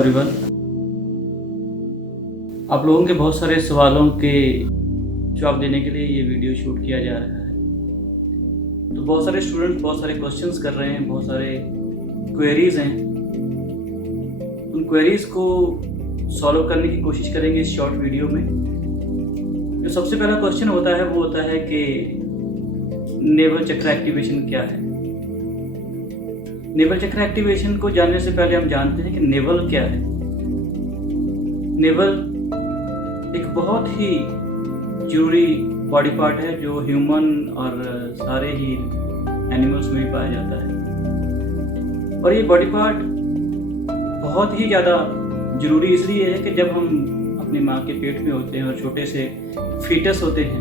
Everyone. आप लोगों के बहुत सारे सवालों के जवाब देने के लिए ये वीडियो शूट किया जा रहा है। तो बहुत सारे स्टूडेंट्स बहुत सारे क्वेश्चंस कर रहे हैं, बहुत सारे क्वेरीज हैं। उन क्वेरीज को सॉल्व करने की कोशिश करेंगे इस शॉर्ट वीडियो में। जो सबसे पहला क्वेश्चन होता है वो होता है कि नेवल चक्र एक्टिवेशन क्या है। नेवल चक्र एक्टिवेशन को जानने से पहले हम जानते हैं कि नेवल क्या है। नेवल एक बहुत ही जरूरी बॉडी पार्ट है जो ह्यूमन और सारे ही एनिमल्स में भी पाया जाता है। और ये बॉडी पार्ट बहुत ही ज़्यादा जरूरी इसलिए है कि जब हम अपनी माँ के पेट में होते हैं और छोटे से फीटस होते हैं,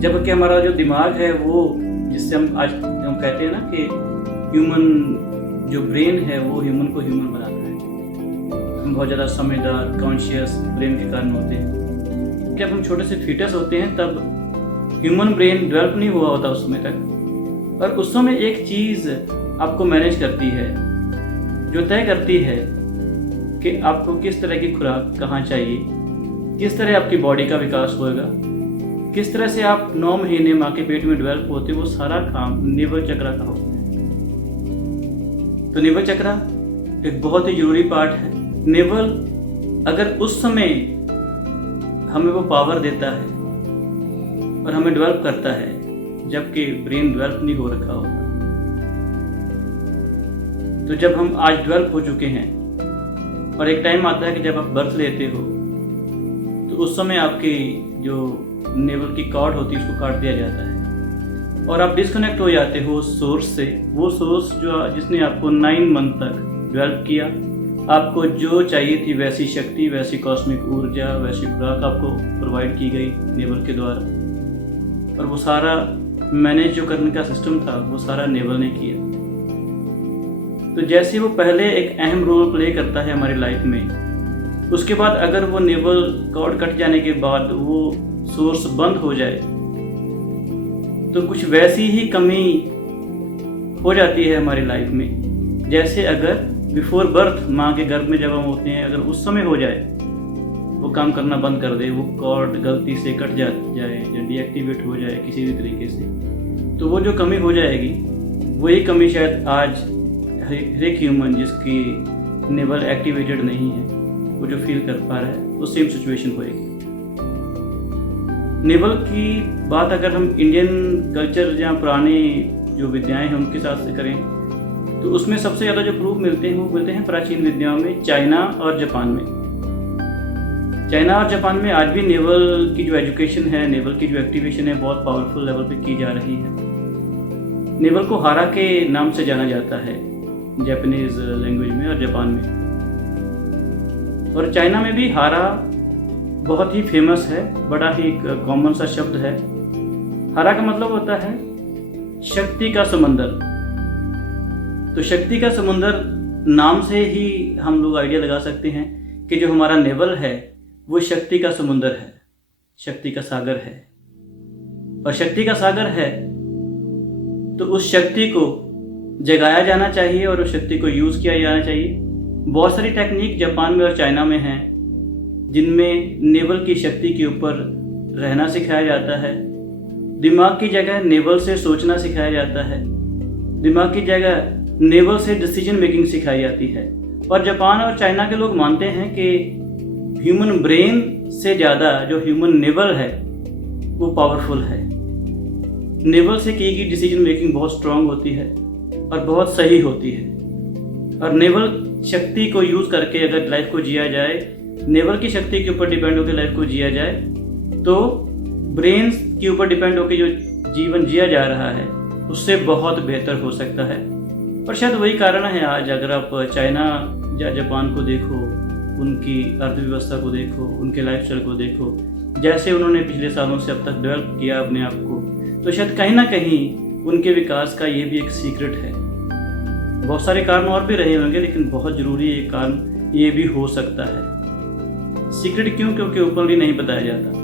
जब कि हमारा जो दिमाग है वो, जिससे हम कहते हैं ना कि ह्यूमन जो ब्रेन है वो ह्यूमन को ह्यूमन बनाता है। हम बहुत ज़्यादा समझदार कॉन्शियस ब्रेन के कारण होते हैं। जब हम छोटे से फीटस होते हैं तब ह्यूमन ब्रेन डेवलप नहीं हुआ होता उस समय तक, और उस समय एक चीज़ आपको मैनेज करती है जो तय करती है कि आपको किस तरह की खुराक कहाँ चाहिए, किस तरह आपकी बॉडी का विकास होएगा, किस तरह से आप 9 महीने माँ के पेट में डेवलप होते, वो सारा काम नेवल चक्र का होता है। तो नेवल चक्र एक बहुत ही जरूरी पार्ट है। नेवल अगर उस समय हमें वो पावर देता है और हमें डेवलप करता है जबकि ब्रेन डेवलप नहीं हो रखा होता। तो जब हम आज डेवलप हो चुके हैं और एक टाइम आता है कि जब आप बर्थ लेते हो तो उस समय आपकी जो नेवल की कॉर्ड होती है उसको काट दिया जाता है और आप डिस्कनेक्ट हो जाते हो उस सोर्स से। वो सोर्स जिसने आपको 9 मंथ तक डेवलप किया, आपको जो चाहिए थी वैसी शक्ति, वैसी कॉस्मिक ऊर्जा, वैसी खुराक आपको प्रोवाइड की गई नेवल के द्वारा, और वो सारा मैनेज जो करने का सिस्टम था वो सारा नेवल ने किया। तो जैसे वो पहले एक अहम रोल प्ले करता है हमारी लाइफ में, उसके बाद अगर वो नेवल कॉर्ड कट जाने के बाद वो सोर्स बंद हो जाए तो कुछ वैसी ही कमी हो जाती है हमारी लाइफ में। जैसे अगर बिफोर बर्थ माँ के गर्भ में जब हम होते हैं, अगर उस समय हो जाए वो काम करना बंद कर दे, वो कॉर्ड गलती से कट जाए या डीएक्टिवेट हो जाए किसी भी तरीके से, तो वो जो कमी हो जाएगी वही कमी शायद आज हर एक ह्यूमन जिसकी नेवल एक्टिवेटेड नहीं है वो जो फील कर पा रहा है वो सेम सिचुएशन होएगी। नेवल की बात अगर हम इंडियन कल्चर या पुराने जो विद्याएं हैं उनके साथ से करें तो उसमें सबसे ज़्यादा जो प्रूफ मिलते हैं वो मिलते हैं प्राचीन विद्याओं में, चाइना और जापान में। चाइना और जापान में आज भी नेवल की जो एजुकेशन है, नेवल की जो एक्टिवेशन है बहुत पावरफुल लेवल पे की जा रही है। नेवल को हारा के नाम से जाना जाता है जापानीज लैंग्वेज में और जापान में, और चाइना में भी हारा बहुत ही फेमस है, बड़ा ही कॉमन सा शब्द है। हारा का मतलब होता है शक्ति का समंदर। तो शक्ति का समंदर नाम से ही हम लोग आइडिया लगा सकते हैं कि जो हमारा नेवल है वो शक्ति का समुंदर है, शक्ति का सागर है। और शक्ति का सागर है तो उस शक्ति को जगाया जाना चाहिए और उस शक्ति को यूज़ किया जाना चाहिए। बहुत सारी टेक्निक जापान में और चाइना में हैं जिनमें नेवल की शक्ति के ऊपर रहना सिखाया जाता है। दिमाग की जगह नेवल से सोचना सिखाया जाता है, दिमाग की जगह नेवल से डिसीजन मेकिंग सिखाई जाती है। और जापान और चाइना के लोग मानते हैं कि ह्यूमन ब्रेन से ज़्यादा जो ह्यूमन नेवल है वो पावरफुल है। नेवल से की गई डिसीजन मेकिंग बहुत स्ट्रांग होती है और बहुत सही होती है। और नेवल शक्ति को यूज़ करके अगर लाइफ को जिया जाए, नेवल की शक्ति के ऊपर डिपेंड होकर लाइफ को जिया जाए, तो ब्रेन के ऊपर डिपेंड होकर जो जीवन जिया जा रहा है उससे बहुत बेहतर हो सकता है। और शायद वही कारण है आज अगर आप चाइना या जापान को देखो, उनकी अर्थव्यवस्था को देखो, उनके लाइफस्टाइल को देखो, जैसे उन्होंने पिछले सालों से अब तक डेवलप किया अपने आप को, तो शायद कहीं ना कहीं उनके विकास का ये भी एक सीक्रेट है। बहुत सारे कारण और भी रहे होंगे लेकिन बहुत ज़रूरी एक कारण ये भी हो सकता है। सीक्रेट क्यों? क्योंकि ओपनली नहीं बताया जाता।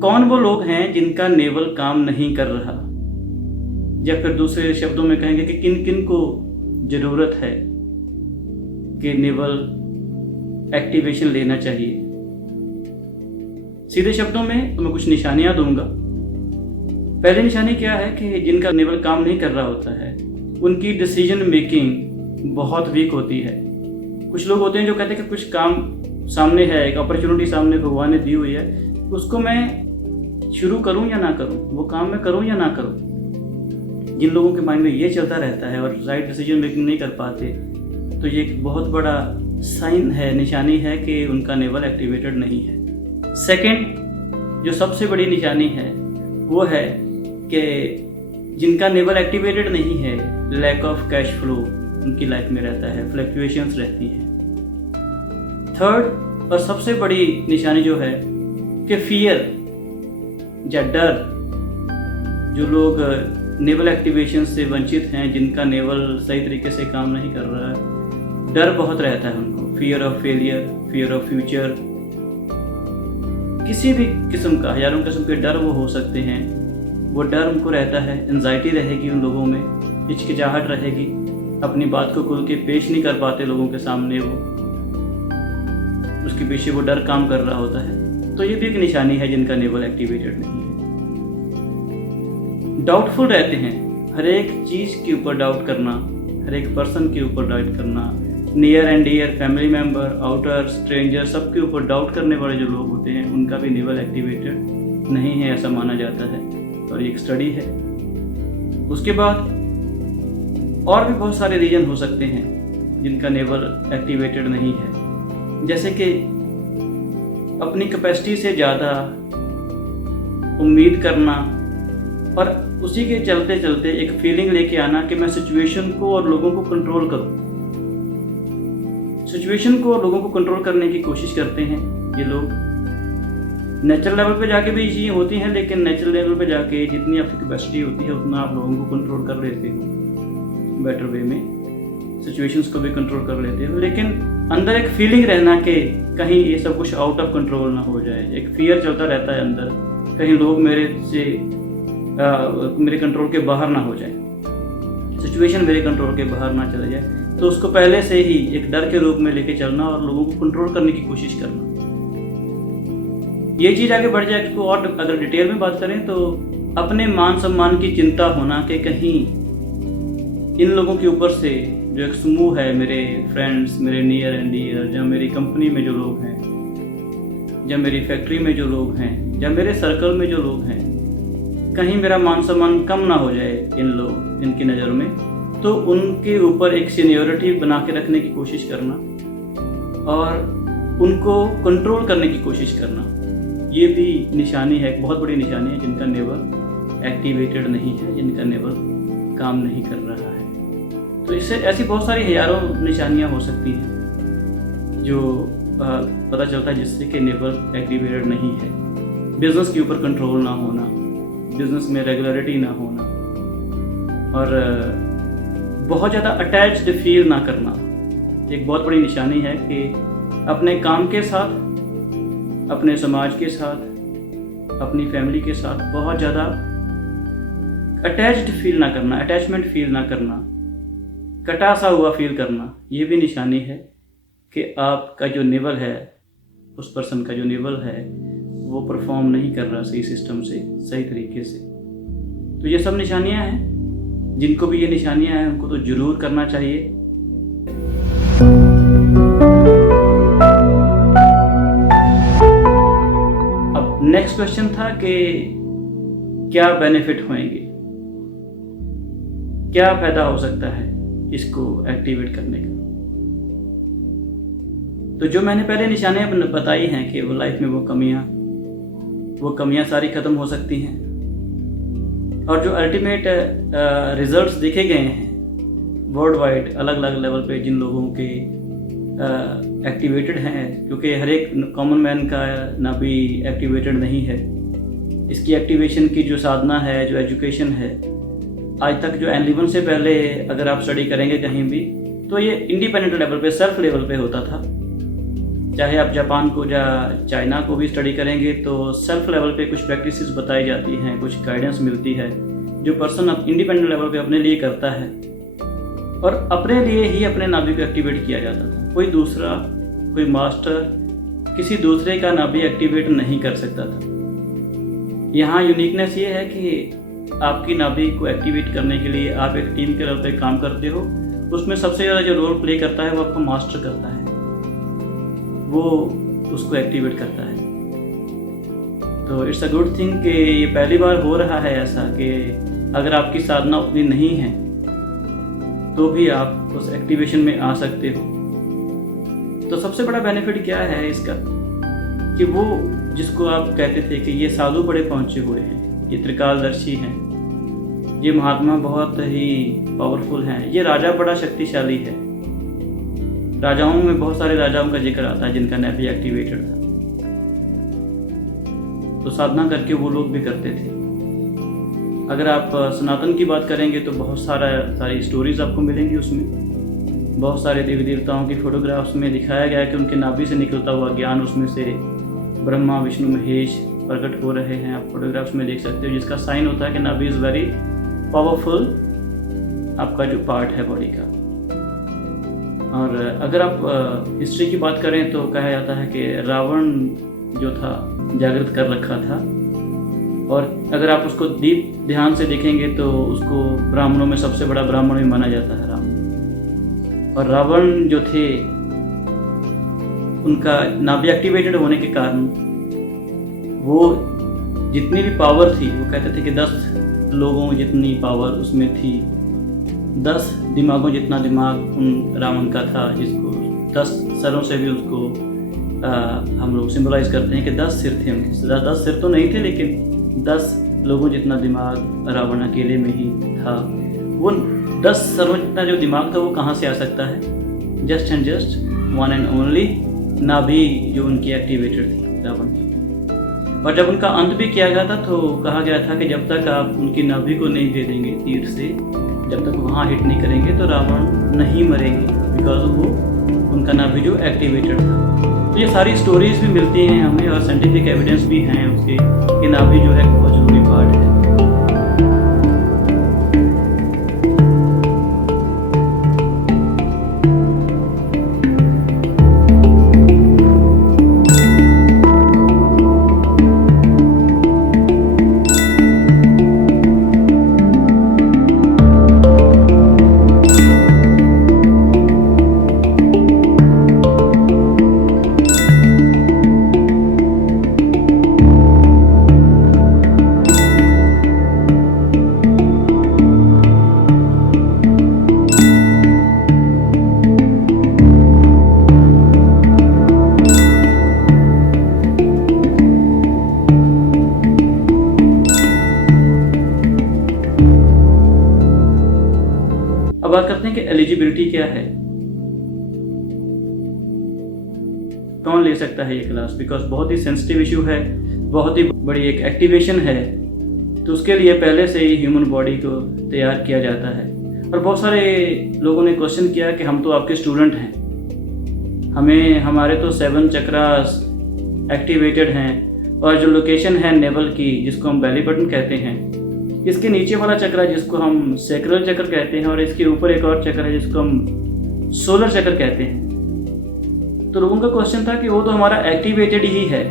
कौन वो लोग हैं जिनका नेवल काम नहीं कर रहा, या फिर दूसरे शब्दों में कहेंगे कि किन किन को ज़रूरत है कि नेवल एक्टिवेशन लेना चाहिए। सीधे शब्दों में तो मैं कुछ निशानियां दूंगा। पहली निशानी क्या है कि जिनका नेवल काम नहीं कर रहा होता है, उनकी डिसीजन मेकिंग बहुत वीक होती है। कुछ लोग होते हैं जो कहते हैं कि कुछ काम सामने है, एक अपॉर्चुनिटी सामने भगवान ने दी हुई है, उसको मैं शुरू करूं या ना करूं, वो काम मैं करूं या ना करूं। जिन लोगों के माइंड में ये चलता रहता है और राइट डिसीजन मेकिंग नहीं कर पाते, तो ये एक बहुत बड़ा साइन है, निशानी है कि उनका नेवल एक्टिवेटेड नहीं है। सेकंड जो सबसे बड़ी निशानी है वो है कि जिनका नेवल एक्टिवेटेड नहीं है, लैक ऑफ कैश फ्लो उनकी लाइफ में रहता है, फ्लक्चुएशंस रहती हैं। थर्ड और सबसे बड़ी निशानी जो है कि फियर या डर, जो लोग नेवल एक्टिवेशन से वंचित हैं, जिनका नेवल सही तरीके से काम नहीं कर रहा है, डर बहुत रहता है उनको, fear of failure, fear of future, किसी भी किस्म का, हजारों किस्म के डर वो हो सकते हैं। वो डर उनको रहता है, एंजाइटी रहेगी उन लोगों में, हिचकिचाहट रहेगी, अपनी बात को खुल के पेश नहीं कर पाते लोगों के सामने, वो उसके पीछे वो डर काम कर रहा होता है। तो ये भी एक निशानी है जिनका नेवल एक्टिवेटेड नहीं है। डाउटफुल रहते हैं, हर एक चीज़ के ऊपर डाउट करना, हर एक पर्सन के ऊपर डाउट करना, near and dear, family member, outer, stranger, सबके ऊपर डाउट करने वाले जो लोग होते हैं, उनका भी नेवल एक्टिवेटेड नहीं है ऐसा माना जाता है, और ये एक स्टडी है। उसके बाद और भी बहुत सारे रीजन हो सकते हैं जिनका नेवल एक्टिवेटेड नहीं है, जैसे कि अपनी कैपेसिटी से ज़्यादा उम्मीद करना और उसी के चलते चलते एक फीलिंग लेके आना कि मैं सिचुएशन को और लोगों को कंट्रोल करूं। सिचुएशन को और लोगों को कंट्रोल करने की कोशिश करते हैं ये लोग। नेचुरल लेवल पे जाके भी ये चीज़ें होती हैं, लेकिन नेचुरल लेवल पे जाके जितनी आपकी कैपेसिटी होती है उतना आप लोगों को कंट्रोल कर लेते हो बेटर वे में, सिचुएशंस को भी कंट्रोल कर लेते हो। लेकिन अंदर एक फीलिंग रहना कि कहीं ये सब कुछ आउट ऑफ कंट्रोल ना हो जाए, एक फियर चलता रहता है अंदर, कहीं लोग मेरे कंट्रोल के बाहर ना हो जाए, सिचुएशन मेरे कंट्रोल के बाहर ना चले जाए। तो उसको पहले से ही एक डर के रूप में लेके चलना और लोगों को कंट्रोल करने की कोशिश करना। ये चीज़ आगे बढ़ जाए, इसको और अगर डिटेल में बात करें तो अपने मान सम्मान की चिंता होना कि कहीं इन लोगों के ऊपर से जो एक समूह है, मेरे फ्रेंड्स, मेरे नियर एंड डियर, या मेरी कंपनी में जो लोग हैं, या मेरी फैक्ट्री में जो लोग हैं, या मेरे सर्कल में जो लोग हैं, कहीं मेरा मान सम्मान कम ना हो जाए इनकी नज़र में, तो उनके ऊपर एक सीनियरिटी बना के रखने की कोशिश करना और उनको कंट्रोल करने की कोशिश करना, ये भी निशानी है, एक बहुत बड़ी निशानी है जिनका नेवल एक्टिवेटेड नहीं है, जिनका नेवल काम नहीं कर रहा है। तो इससे ऐसी बहुत सारी हजारों निशानियां हो सकती हैं जो पता चलता है जिससे कि नेवल एक्टिवेटेड नहीं है। बिजनेस के ऊपर कंट्रोल ना होना, बिजनेस में रेगुलरिटी ना होना, और बहुत ज़्यादा अटैच्ड फील ना करना, एक बहुत बड़ी निशानी है कि अपने काम के साथ, अपने समाज के साथ, अपनी फैमिली के साथ बहुत ज़्यादा अटैच्ड फील ना करना, अटैचमेंट फील ना करना, कटा सा हुआ फील करना, ये भी निशानी है कि आपका जो नेवल है, उस पर्सन का जो नेवल है, वो परफॉर्म नहीं कर रहा सही सिस्टम से, सही तरीके से। तो ये सब निशानियां हैं, जिनको भी ये निशानियां हैं उनको तो जरूर करना चाहिए। अब नेक्स्ट क्वेश्चन था कि क्या बेनिफिट होंगे, क्या फायदा हो सकता है इसको एक्टिवेट करने का। तो जो मैंने पहले निशानियां बताई हैं कि वो लाइफ में वो कमियां सारी खत्म हो सकती हैं, और जो अल्टीमेट रिजल्ट्स देखे गए हैं वर्ल्ड वाइड अलग अलग लेवल पे जिन लोगों के एक्टिवेटेड हैं, क्योंकि हर एक कॉमन मैन का ना भी एक्टिवेटेड नहीं है। इसकी एक्टिवेशन की जो साधना है, जो एजुकेशन है, आज तक जो एन11 से पहले अगर आप स्टडी करेंगे कहीं भी, तो ये इंडिपेंडेंट लेवल पे, सेल्फ लेवल पे होता था। चाहे आप जापान को या चाइना को भी स्टडी करेंगे तो सेल्फ लेवल पे कुछ प्रैक्टिसेस बताई जाती हैं, कुछ गाइडेंस मिलती है जो पर्सन इंडिपेंडेंट लेवल पे अपने लिए करता है और अपने लिए ही अपने नाभि को एक्टिवेट किया जाता था। कोई दूसरा, कोई मास्टर किसी दूसरे का नाभि एक्टिवेट नहीं कर सकता था। यहाँ यूनिकनेस ये है कि आपकी नाभि को एक्टिवेट करने के लिए आप एक टीम के लेवल पे काम करते हो। उसमें सबसे ज़्यादा जो रोल प्ले करता है वो आपका मास्टर करता है, वो उसको एक्टिवेट करता है। तो इट्स अ गुड थिंग कि ये पहली बार हो रहा है ऐसा कि अगर आपकी साधना उतनी नहीं है तो भी आप उस एक्टिवेशन में आ सकते हो। तो सबसे बड़ा बेनिफिट क्या है इसका कि वो जिसको आप कहते थे कि ये साधु बड़े पहुँचे हुए हैं, ये त्रिकालदर्शी हैं, ये महात्मा बहुत ही पावरफुल हैं, ये राजा बड़ा शक्तिशाली है। राजाओं में बहुत सारे राजाओं का जिक्र आता है जिनका नाभि एक्टिवेटेड था। तो साधना करके वो लोग भी करते थे। अगर आप सनातन की बात करेंगे तो बहुत सारी स्टोरीज आपको मिलेंगी। उसमें बहुत सारे देवी देवताओं की फोटोग्राफ्स में दिखाया गया है कि उनके नाभि से निकलता हुआ ज्ञान, उसमें से ब्रह्मा विष्णु महेश प्रकट हो रहे हैं। आप फोटोग्राफ्स में देख सकते हो, जिसका साइन होता है कि नाभि इज़ वेरी पावरफुल आपका जो पार्ट है बॉडी का। और अगर आप हिस्ट्री की बात करें तो कहा जाता है कि रावण जो था जागृत कर रखा था, और अगर आप उसको डीप ध्यान से देखेंगे तो उसको ब्राह्मणों में सबसे बड़ा ब्राह्मण भी माना जाता है राम। और रावण जो थे उनका नाभि एक्टिवेटेड होने के कारण वो जितनी भी पावर थी, वो कहते थे कि 10 लोगों जितनी पावर उसमें थी, 10 दिमागों जितना दिमाग उन रावण का था, जिसको 10 सरों से भी उसको हम लोग सिंबलाइज करते हैं कि 10 सिर थे उनके। 10 सिर तो नहीं थे, लेकिन 10 लोगों जितना दिमाग रावण अकेले में ही था। वो 10 सरों जितना जो दिमाग था वो कहाँ से आ सकता है? Just and just one and only नाभि जो उनकी एक्टिवेटेड थी रावण की। और जब उनका अंत भी किया गया था तो कहा गया था कि जब तक आप उनकी नाभि को नहीं दे देंगे तीर से, जब तक वहाँ हिट नहीं करेंगे तो रावण नहीं मरेंगे, बिकॉज वो उनका नाभि जो एक्टिवेटेड था। तो ये सारी स्टोरीज भी मिलती हैं हमें और साइंटिफिक एविडेंस भी हैं उसके कि नाभि जो है बहुत जरूरी पार्ट है। अब बात करते हैं कि एलिजिबिलिटी क्या है, कौन ले सकता है ये क्लास, बिकॉज बहुत ही सेंसिटिव इशू है, बहुत ही बड़ी एक एक्टिवेशन है। तो उसके लिए पहले से ही ह्यूमन बॉडी को तैयार किया जाता है। और बहुत सारे लोगों ने क्वेश्चन किया कि हम तो आपके स्टूडेंट हैं, हमारे तो 7 चक्रास एक्टिवेटेड हैं, और जो लोकेशन है नेवल की जिसको हम बेली बटन कहते हैं, इसके नीचे वाला चक्र है जिसको हम सैक्रल चक्र कहते हैं, और इसके ऊपर एक और चक्र है जिसको हम सोलर चक्र कहते हैं। तो लोगों का क्वेश्चन था कि वो तो हमारा एक्टिवेटेड ही है,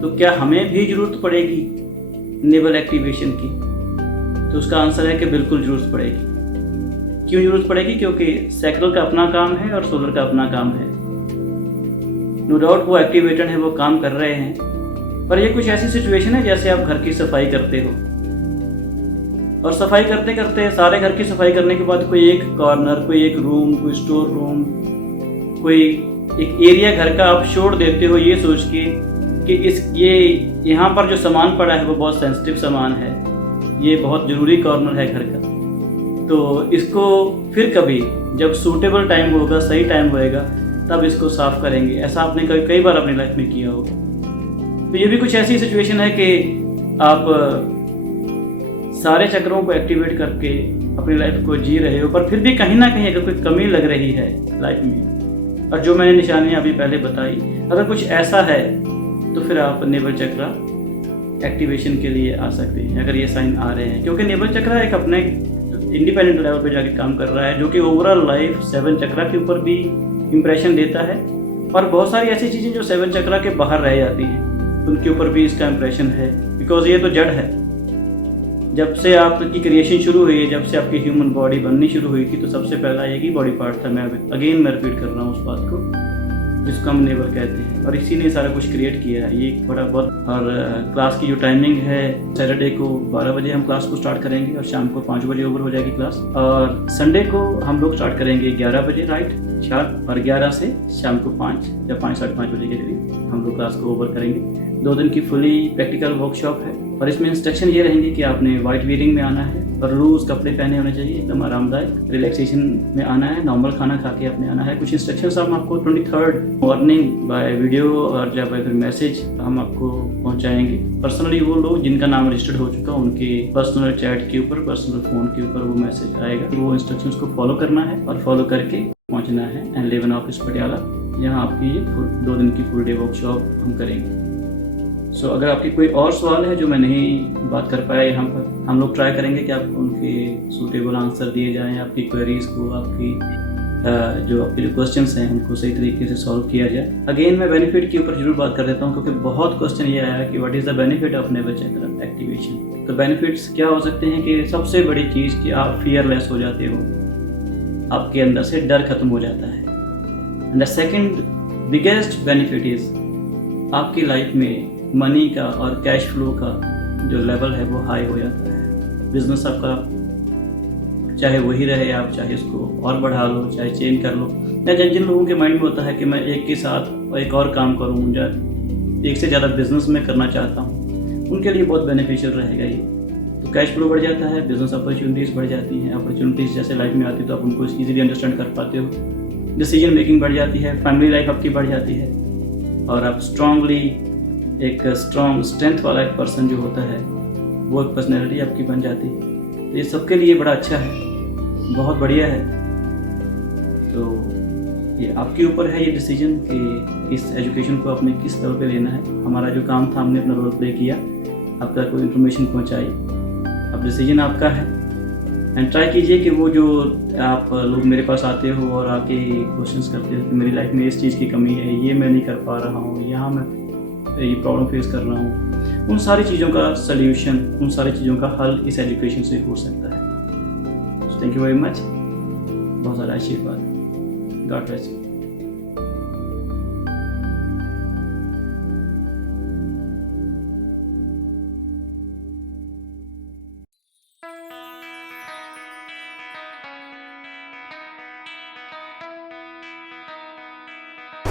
तो क्या हमें भी जरूरत पड़ेगी नेवल एक्टिवेशन की? तो उसका आंसर है कि बिल्कुल जरूरत पड़ेगी। क्यों जरूरत पड़ेगी? क्योंकि सैक्रल का अपना काम है और सोलर का अपना काम है। नो डाउट वो एक्टिवेटेड है, वो काम कर रहे हैं, पर ये कुछ ऐसी सिचुएशन है जैसे आप घर की सफाई करते हो, और सफाई करते करते सारे घर की सफाई करने के बाद कोई एक कॉर्नर, कोई एक रूम, कोई स्टोर रूम, कोई एक एरिया घर का आप छोड़ देते हो ये सोच के कि ये यहाँ पर जो सामान पड़ा है वो बहुत सेंसिटिव सामान है, ये बहुत ज़रूरी कॉर्नर है घर का, तो इसको फिर कभी जब सूटेबल टाइम होगा, सही टाइम होएगा, तब इसको साफ़ करेंगे। ऐसा आपने कई बार अपनी लाइफ में किया होगा। तो ये भी कुछ ऐसी सिचुएशन है कि आप सारे चक्रों को एक्टिवेट करके अपनी लाइफ को जी रहे हो, पर फिर भी कहीं ना कहीं अगर कोई कमी लग रही है लाइफ में, और जो मैंने निशानियाँ अभी पहले बताई, अगर कुछ ऐसा है तो फिर आप नेवल चक्रा एक्टिवेशन के लिए आ सकते हैं अगर ये साइन आ रहे हैं, क्योंकि नेवल चक्रा एक अपने इंडिपेंडेंट लेवल पे जाके काम कर रहा है, जो कि ओवरऑल लाइफ 7 चक्रा के ऊपर भी इम्प्रेशन देता है। और बहुत सारी ऐसी चीज़ें जो 7 चक्रा के बाहर रह जाती हैं उनके ऊपर भी इसका इम्प्रेशन है, बिकॉज ये तो जड़ है। जब से आपकी क्रिएशन शुरू हुई है, जब से आपकी ह्यूमन बॉडी बननी शुरू हुई थी, तो सबसे पहला एक ही बॉडी पार्ट था। मैं रिपीट कर रहा हूँ उस बात को, जिसको हम नेवल कहते हैं, और इसी ने सारा कुछ क्रिएट किया है। ये बड़ा बहुत। और क्लास की जो टाइमिंग है, सैटरडे को 12 बजे हम क्लास को स्टार्ट करेंगे और शाम को 5 बजे ओवर हो जाएगी क्लास। और संडे को हम लोग स्टार्ट करेंगे 11 बजे राइट शार्प, और 11 से शाम को 5 या 5 साढ़े 5 बजे के करीब हम लोग क्लास को ओवर करेंगे। 2 दिन की फुली प्रैक्टिकल वर्कशॉप है, और इसमें इंस्ट्रक्शन ये रहेंगे कि आपने वाइट वियरिंग में आना है और लूज कपड़े पहने होने चाहिए, एकदम आरामदायक, रिलैक्सेशन में आना है, नॉर्मल खाना खा के आपने आना है। कुछ इंस्ट्रक्शंस हम आपको 23rd मॉर्निंग बाय वीडियो और या बाय मैसेज हम आपको पहुंचाएंगे। पर्सनली वो लोग जिनका नाम रजिस्टर्ड हो चुका उनके पर्सनल चैट के ऊपर, पर्सनल फ़ोन के ऊपर वो मैसेज आएगा। वो इंस्ट्रक्शंस को फॉलो करना है और फॉलो करके पहुँचना है N11 ऑफिस पटियाला, जहाँ आपकी ये 2 दिन की फुल डे वर्कशॉप हम करेंगे। सो अगर आपकी कोई और सवाल है जो मैं नहीं बात कर पाया यहाँ पर, हम लोग ट्राई करेंगे कि आपको उनके सूटेबल आंसर दिए जाएं, आपकी क्वेरीज को, आपकी जो आपके जो क्वेश्चंस हैं उनको सही तरीके से सॉल्व किया जाए। अगेन मैं बेनिफिट के ऊपर जरूर बात कर देता हूँ, क्योंकि बहुत क्वेश्चन ये आया कि what is the benefit of naval chakra activation. तो बेनिफिट्स क्या हो सकते हैं कि सबसे बड़ी चीज़ कि आप फियरलेस हो जाते हो, आपके अंदर से डर खत्म हो जाता है। And the second biggest benefit is आपकी लाइफ में मनी का और कैश फ्लो का जो लेवल है वो हाई हो जाता है। बिजनेस आपका चाहे वही रहे, आप चाहे इसको और बढ़ा लो, चाहे चेंज कर लो, या जिन लोगों के माइंड में होता है कि मैं एक के साथ एक और काम करूँ या एक से ज़्यादा बिजनेस में करना चाहता हूँ, उनके लिए बहुत बेनिफिशियल रहेगा ये। तो कैश फ्लो बढ़ जाता है, बिजनेस अपॉर्चुनिटीज़ बढ़ जाती हैं, अपॉर्चुनिटीज़ जैसे लाइफ में आती है तो आप उनको ईजिली अंडरस्टैंड कर पाते हो, डिसीजन मेकिंग बढ़ जाती है, फैमिली लाइफ आपकी बढ़ जाती है, और आप स्ट्रांगली एक स्ट्रेंथ वाला एक पर्सन जो होता है वो एक पर्सनैलिटी आपकी बन जाती है। तो ये सबके लिए बड़ा अच्छा है, बहुत बढ़िया है। तो ये आपके ऊपर है ये डिसीजन कि इस एजुकेशन को आपने किस लेवल पे लेना है। हमारा जो काम था हमने अपना रोल प्ले किया, आपका कोई इन्फॉर्मेशन पहुंचाई, अब डिसीजन आपका है। एंड ट्राई कीजिए कि वो जो आप लोग मेरे पास आते हो और आके क्वेश्चंस करते हो कि मेरी लाइफ में इस चीज़ की कमी है, ये मैं नहीं कर पा रहा हूँ, यहाँ मैं ये प्रॉब्लम फेस कर रहा हूँ, उन सारी चीज़ों का सल्यूशन, उन सारी चीज़ों का हल इस एजुकेशन से हो सकता है। थैंक यू वेरी मच, बहुत सारा आशीर्वाद, God bless you.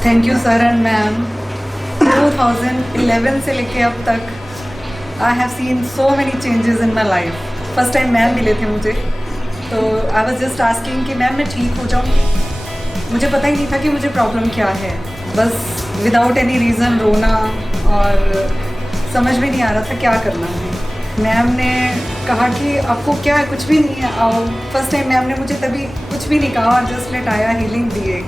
Thank you sir and ma'am. 2011 से लेके अब तक I have seen so many changes in my life. First time ma'am मिले थे मुझे, तो आई वॉज जस्ट आस्किंग कि मैम मैं ठीक हो जाऊँ। मुझे पता ही नहीं था कि मुझे प्रॉब्लम क्या है, बस विदाउट एनी रीज़न रोना, और समझ में नहीं आ रहा था क्या करना है। मैम ने कहा कि आपको क्या है, कुछ भी नहीं है, आओ। फर्स्ट टाइम मैम ने मुझे तभी कुछ भी नहीं कहा, जस्ट लेटाया, हीलिंग दिए।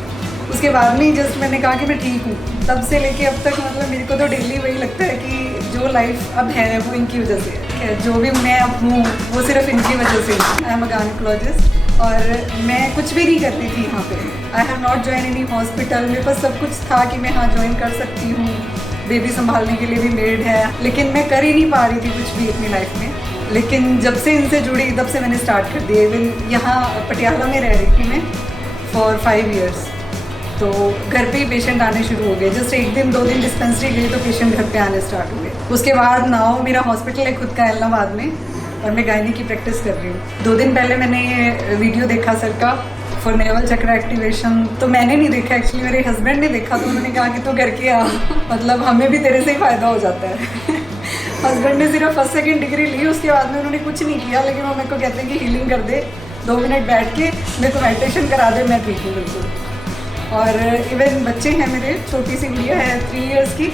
उसके बाद में जस्ट मैंने कहा कि मैं ठीक हूँ। तब से लेके अब तक मतलब मेरे को तो डेली वही लगता है कि जो लाइफ अब है वो इनकी वजह से है, जो भी मैं अब हूँ वो सिर्फ इनकी वजह से। आई एम अ गायनेकोलॉजिस्ट और मैं कुछ भी नहीं कर रही थी यहाँ पे। I have not join any hospital. मेरे पास सब कुछ था कि मैं हाँ ज्वाइन कर सकती हूँ, बेबी संभालने के लिए भी मेड है, लेकिन मैं कर ही नहीं पा रही थी कुछ भी अपनी लाइफ में। लेकिन जब से इनसे जुड़ी तब से मैंने स्टार्ट कर दिया। इवन यहाँ पटियाला में रह रही थी मैं फॉर 5 years, तो घर पे ही पेशेंट आने शुरू हो गए। जस्ट 1 दिन 2 दिन डिस्पेंसरी गई तो पेशेंट घर पे आने स्टार्ट हुए। उसके बाद नाउ मेरा हॉस्पिटल है खुद का इलाहाबाद में, और मैं गायनी की प्रैक्टिस कर रही हूँ। 2 दिन पहले मैंने वीडियो देखा सर का फॉर नेवल चक्रा एक्टिवेशन, तो मैंने नहीं देखा एक्चुअली, मेरे हस्बैंड ने देखा, तो उन्होंने कहा कि तू करके आ, मतलब हमें भी तेरे से ही फ़ायदा हो जाता है। हस्बैंड ने सिर्फ 1st 2nd डिग्री ली, उसके बाद में उन्होंने कुछ नहीं किया, लेकिन वो मेरे को कहते हैं कि हीलिंग कर दे, 2 मिनट बैठ के मेरे को मेडिटेशन करा दे, मैं ठीक हूँ बिल्कुल। और इवन बच्चे हैं मेरे, छोटी सी गुड़िया है 3 years की,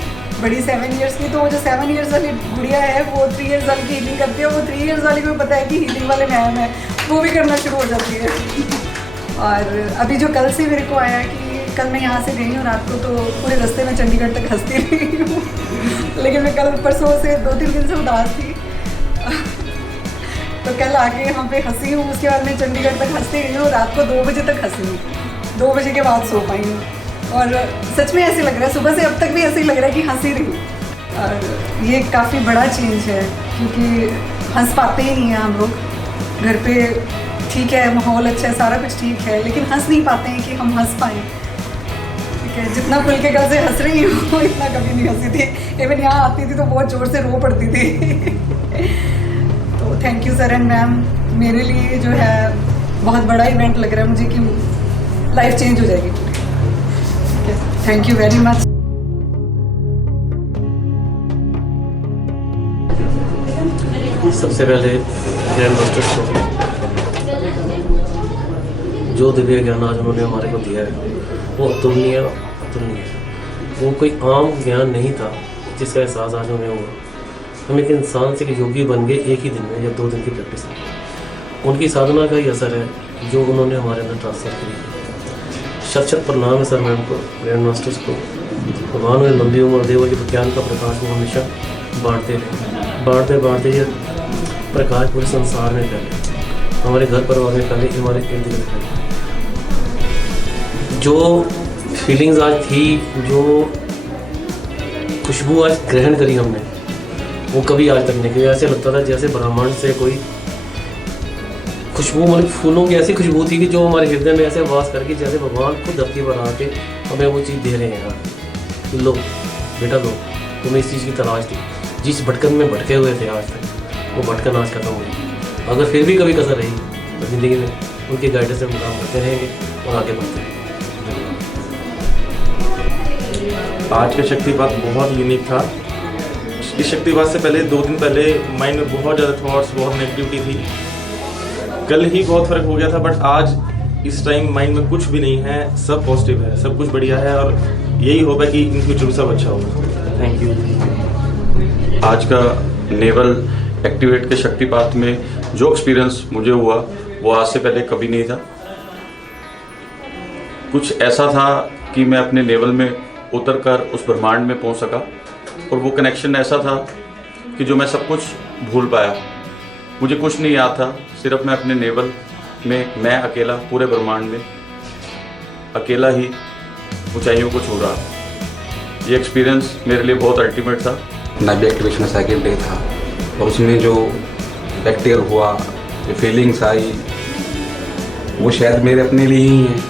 बड़ी 7 years की। तो वो जो 7 years वाली गुड़िया है वो 3 years वाली की हीलिंग करती है। वो 3 years वाली को पता है कि हीलिंग वाले मैम है, वो भी करना शुरू हो जाती है। और अभी जो कल से मेरे को आया कि कल मैं यहाँ से गई हूँ रात को, तो पूरे रास्ते में चंडीगढ़ तक हंसती रही हूँ लेकिन मैं कल परसों से 2-3 दिन से उदास थी तो कल आके यहाँ पे हंसी हूँ। उसके बाद मैं चंडीगढ़ तक हंसती गई हूँ, रात को 2 बजे तक हंसी हूँ, 2 बजे के बाद सो पाई हूँ। और सच में ऐसे लग रहा है, सुबह से अब तक भी ऐसे ही लग रहा है कि हंसी रही हूँ। और ये काफ़ी बड़ा चेंज है क्योंकि हंस पाते ही नहीं हैं हम लोग घर पे। ठीक है, माहौल अच्छा है, सारा कुछ ठीक है, लेकिन हंस नहीं पाते हैं कि हम हंस पाएँ। ठीक है, जितना खुल के कल से हंस रही हूँ इतना कभी नहीं हंसी थी। इवन यहाँ आती थी तो बहुत ज़ोर से रो पड़ती थी तो thank you sir and ma'am, मेरे लिए जो है बहुत बड़ा इवेंट लग रहा है मुझे कि लाइफ चेंज हो जाएगी। ठीक है, थैंक यू वेरी मच। सबसे पहले ग्रैंड मास्टर्स को जो दिव्य ज्ञान आज उन्होंने हमारे को दिया है वो अतुलनीय है। वो कोई आम ज्ञान नहीं था जिसका एहसास आज हमें हुआ। हम एक इंसान से एक योगी बन गए एक ही दिन में या 2 दिन की प्रैक्टिस में। उनकी साधना का ही असर है जो उन्होंने हमारे अंदर ट्रांसफर करी। शत शत प्रणाम है सर मैम को, ग्रैंड मास्टर्स को। भगवान में लंबी उम्र दे, वो ज्ञान का प्रकाश वो हमेशा बांटते रहे। बांटते ये प्रकाश पूरे संसार में फैले, हमारे घर परिवार में फैले, हमारे इर्द गिर्द फैले। जो फीलिंग्स आज थी, जो खुशबू आज ग्रहण करी हमने, वो कभी आज तक नहीं की। ऐसे लगता था जैसे ब्रह्मांड से कोई खुशबू, मतलब फूलों की ऐसी खुशबू थी कि जो हमारे हृदय में ऐसे वास करके जैसे भगवान खुद धरती पर आके हमें वो चीज़ दे रहे हैं यार कि लो बेटा लो, तुम्हें इस चीज़ की तलाश थी। जिस भटकन में भटके हुए थे आज तक, वो भटकन आज खत्म हो गई। अगर फिर भी कभी कसर रही तो ज़िंदगी में उनके गाइडेंस से हम काम करते रहेंगे और आगे बढ़ते रहेंगे। आज का शक्तिपात बहुत यूनिक था। इस शक्तिपात से पहले 2 दिन पहले माइंड में बहुत ज़्यादा थॉट्स, बहुत नेगेटिविटी थी। कल ही बहुत फ़र्क हो गया था, बट आज इस टाइम माइंड में कुछ भी नहीं है, सब पॉजिटिव है, सब कुछ बढ़िया है और यही होप है कि इन फ्यूचर में सब अच्छा होगा। Thank you. आज का नेवल एक्टिवेट के शक्तिपात में जो एक्सपीरियंस मुझे हुआ वो आज से पहले कभी नहीं था। कुछ ऐसा था कि मैं अपने नेवल में उतरकर उस ब्रह्मांड में पहुंच सका और वो कनेक्शन ऐसा था कि जो मैं सब कुछ भूल पाया। मुझे कुछ नहीं याद था, सिर्फ मैं अपने नेवल में, मैं अकेला पूरे ब्रह्मांड में अकेला ही ऊंचाइयों को छू रहा। ये एक्सपीरियंस मेरे लिए बहुत अल्टीमेट था। नाभि एक्टिवेशन का सेकेंड डे था और उसमें जो प्रैक्टिकल हुआ, जो फीलिंग्स आई, वो शायद मेरे अपने लिए ही हैं।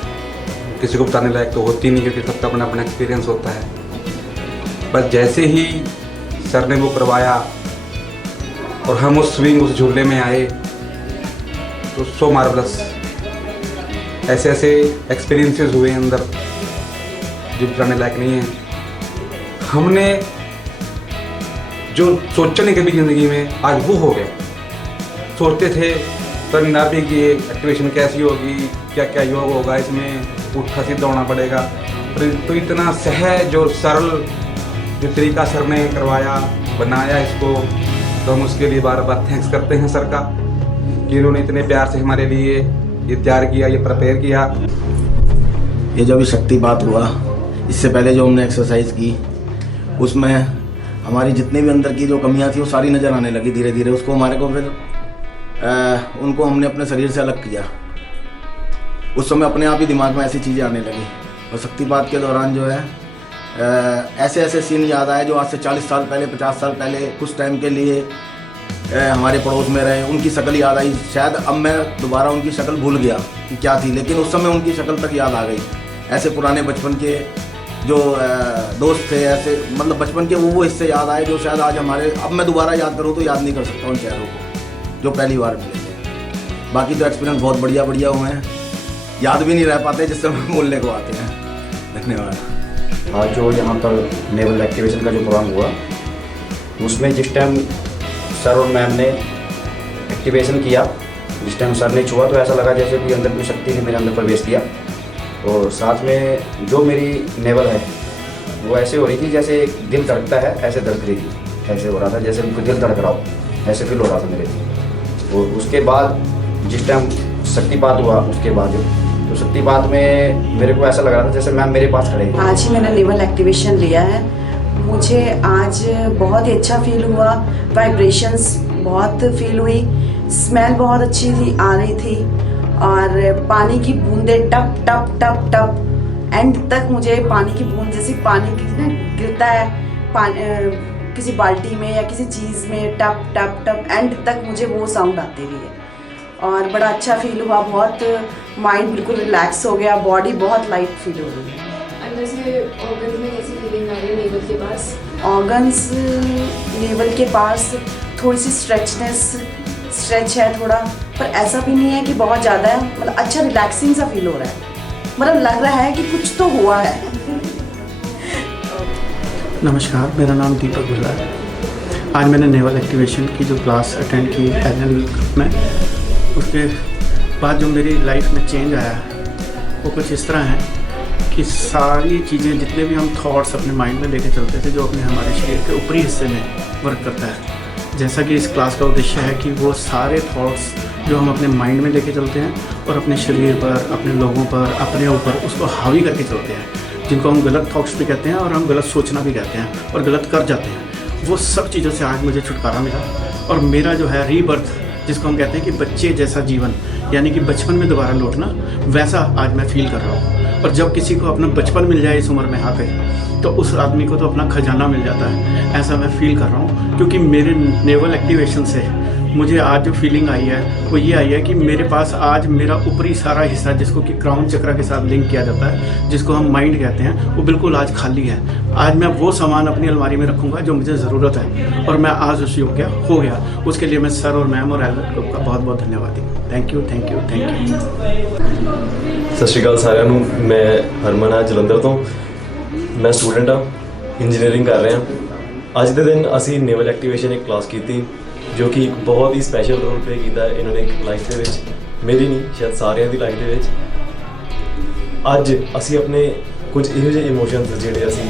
किसी को बताने लायक तो होती नहीं क्योंकि सबका अपना अपना एक्सपीरियंस होता है। पर जैसे ही सर ने वो करवाया और हम उस झूले में आए तो सो मार्वलस। ऐसे ऐसे एक्सपीरियंसेस हुए अंदर जो बताने लायक नहीं है। हमने जो सोचा नहीं कभी ज़िंदगी में, आज वो हो गया। सोचते थे पर नाभि की एक्टिवेशन कैसी होगी, क्या क्या योग होगा, इसमें उठा सीधा होना पड़ेगा, तो इतना सहज और सरल जो तरीका सर ने करवाया, बनाया इसको, तो हम उसके लिए बार बार थैंक्स करते हैं सर का कि इन्होंने इतने प्यार से हमारे लिए ये तैयार किया, ये प्रिपेयर किया। ये जो भी शक्तिपात हुआ, इससे पहले जो हमने एक्सरसाइज की, उसमें हमारी जितनी भी अंदर की जो कमियां थी वो सारी नज़र आने लगी धीरे धीरे। उसको हमारे को फिर उनको हमने अपने शरीर से अलग किया। उस समय अपने आप ही दिमाग में ऐसी चीज़ें आने लगी और शक्तिपात के दौरान जो है ऐसे ऐसे सीन याद आए जो आज से 40 साल पहले, 50 साल पहले कुछ टाइम के लिए हमारे पड़ोस में रहे। उनकी शक्ल याद आई। शायद अब मैं दोबारा उनकी शक्ल भूल गया कि क्या थी, लेकिन उस समय उनकी शक्ल तक याद आ गई। ऐसे पुराने बचपन के जो दोस्त थे, ऐसे मतलब बचपन के वो हिस्से याद आए जो शायद आज हमारे, अब मैं दोबारा याद करूँ तो याद नहीं कर सकता उन चेहरों को जो पहली बार मिले थे। बाकी तो एक्सपीरियंस बहुत बढ़िया बढ़िया हुए हैं, याद भी नहीं रह पाते जिससे हम बोलने को आते हैं। धन्यवाद। आज जो यहाँ पर नेवल एक्टिवेशन का जो प्रोग्राम हुआ, उसमें जिस टाइम सर और मैम ने एक्टिवेशन किया, जिस टाइम सर ने छुआ तो ऐसा लगा जैसे कोई अंदर की शक्ति ने मेरे अंदर प्रवेश किया। और साथ में जो मेरी नेवल है वो ऐसे हो रही थी जैसे दिल धड़कता है, ऐसे धड़क रही थी। ऐसे हो रहा था जैसे कोई दिल धड़क रहा हो, ऐसे फील हो रहा था मेरे। और उसके बाद जिस टाइम शक्तिपात हुआ, उसके बाद तो शक्तिपात में मेरे को ऐसा लग रहा था जैसे मैम मेरे पास खड़े हैं। आज ही मैंने नेवल एक्टिवेशन लिया है। मुझे आज बहुत ही अच्छा फील हुआ, वाइब्रेशंस बहुत फील हुई, स्मेल बहुत अच्छी थी आ रही थी, और पानी की बूंदें टप टप टप टप एंड तक मुझे पानी की बूंद जैसी पानी की गिरता है किसी बाल्टी में या किसी चीज़ में टप टप टप एंड तक मुझे वो साउंड आती रही है, और बड़ा अच्छा फील हुआ। बहुत माइंड बिल्कुल रिलैक्स हो गया, बॉडी बहुत लाइट फील हो रही है। अंदर से ऑर्गन्स में कैसी फीलिंग आ रही है नेवल के पास? ऑर्गन्स नेवल के पास थोड़ी सी स्ट्रेच है थोड़ा, पर ऐसा भी नहीं है कि बहुत ज़्यादा है, मतलब अच्छा रिलैक्सिंग सा फील हो रहा है, मतलब लग रहा है कि कुछ तो हुआ है। नमस्कार, मेरा नाम दीपक भुल्ला है। आज मैंने नेवल एक्टिवेशन की जो क्लास अटेंड की एनुअल ग्रुप में, उसके बाद जो मेरी लाइफ में चेंज आया है वो कुछ इस तरह है कि सारी चीज़ें, जितने भी हम थॉट्स अपने माइंड में लेके चलते थे, जो अपने हमारे शरीर के ऊपरी हिस्से में वर्क करता है, जैसा कि इस क्लास का उद्देश्य है कि वो सारे थॉट्स जो हम अपने माइंड में लेके चलते हैं और अपने शरीर पर, अपने लोगों पर, अपने ऊपर उसको हावी करके चलते हैं, जिनको हम गलत थॉट्स भी कहते हैं और हम गलत सोचना भी कहते हैं और गलत कर जाते हैं, वो सब चीज़ों से आज मुझे छुटकारा मिला। और मेरा जो है रीबर्थ, जिसको हम कहते हैं कि बच्चे जैसा जीवन, यानी कि बचपन में दोबारा लौटना, वैसा आज मैं फील कर रहा हूँ। और जब किसी को अपना बचपन मिल जाए इस उम्र में आके, तो उस आदमी को तो अपना खजाना मिल जाता है, ऐसा मैं फील कर रहा हूँ। क्योंकि मेरे नेवल एक्टिवेशन से मुझे आज जो फीलिंग आई है वो ये आई है कि मेरे पास आज मेरा ऊपरी सारा हिस्सा, जिसको कि क्राउन चक्र के साथ लिंक किया जाता है, जिसको हम माइंड कहते हैं, वो बिल्कुल आज खाली है। आज मैं वो सामान अपनी अलमारी में रखूँगा जो मुझे ज़रूरत है, और मैं आज उस योग्य हो गया। उसके लिए मैं सर और मैम और एल्बर्ट ग्रुप का बहुत बहुत धन्यवाद हूँ। Thank you thank you thank you. सत श्री अकाल साਰਿਆਂ ਨੂੰ। मैं हरमन हाँ जलंधर तो, मैं स्टूडेंट हाँ, इंजीनियरिंग कर रहे हैं। अज के दिन असी नेवल एक्टिवेशन एक क्लास की थी, जो कि एक बहुत ही स्पैशल रोल प्ले किया इन्होंने लाइफ के, मेरी नहीं शायद सारिਆਂ ਦੀ लाइफ के। अज असी अपने कुछ इहो ਜਿਹੇ इमोशनस ਜਿਹੜੇ ਅਸੀਂ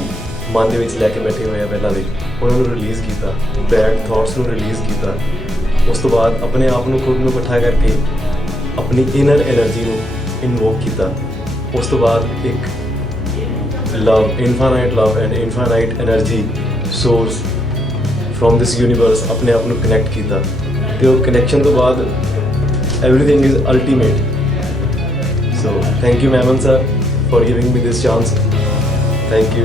मन ਦੇ ਵਿੱਚ ਲੈ ਕੇ ਬੈਠੇ ਹੋਏ ਆ ਪਹਿਲਾਂ ਦੇ, ਉਹਨਾਂ ਨੂੰ ਰਿਲੀਜ਼ ਕੀਤਾ, ਬੈਡ ਥਾਟਸ ਨੂੰ ਰਿਲੀਜ਼ ਕੀਤਾ। ਉਸ ਤੋਂ ਬਾਅਦ ਆਪਣੇ ਆਪ ਨੂੰ ਖੁਦ ਨੂੰ ਇਕੱਠਾ ਕਰਕੇ ਆਪਣੀ ਇਨਰ એનર્ਜੀ ਨੂੰ ਇਨਵੋਕ ਕੀਤਾ। ਉਸ ਤੋਂ ਬਾਅਦ ਇੱਕ love, infinite love and infinite energy source from this universe अपने आप को कनैक्ट किया। तो कनैक्शन तो बाद everything is ultimate. So thank you Maman sir for giving me this chance. Thank you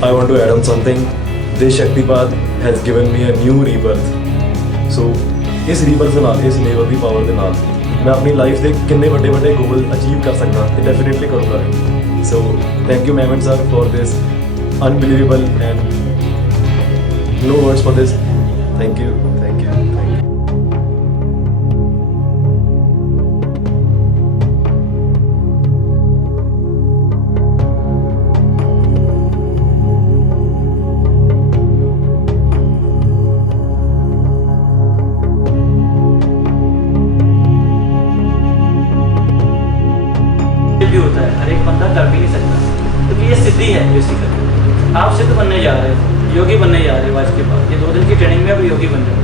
I want to add on something. This shaktipat has given me a new rebirth. So इस rebirth के नाल, इस naval की power के नाल मैं अपनी life के कितने बड़े बड़े गोल अचीव कर सकता, तो डेफिनेटली करूँगा। So thank you Maman sir for this unbelievable and no words for this. Thank you, thank you, thank you. भी होता है, हर एक बंदा कर भी नहीं सकता, क्योंकि ये सिद्धि है बेसिकली। आप सिद्ध बनने जा रहे हो, योगी बनने जा रहे हो आज के बाद, ये 2 दिन की ट्रेनिंग में अब योगी बन रहे हो।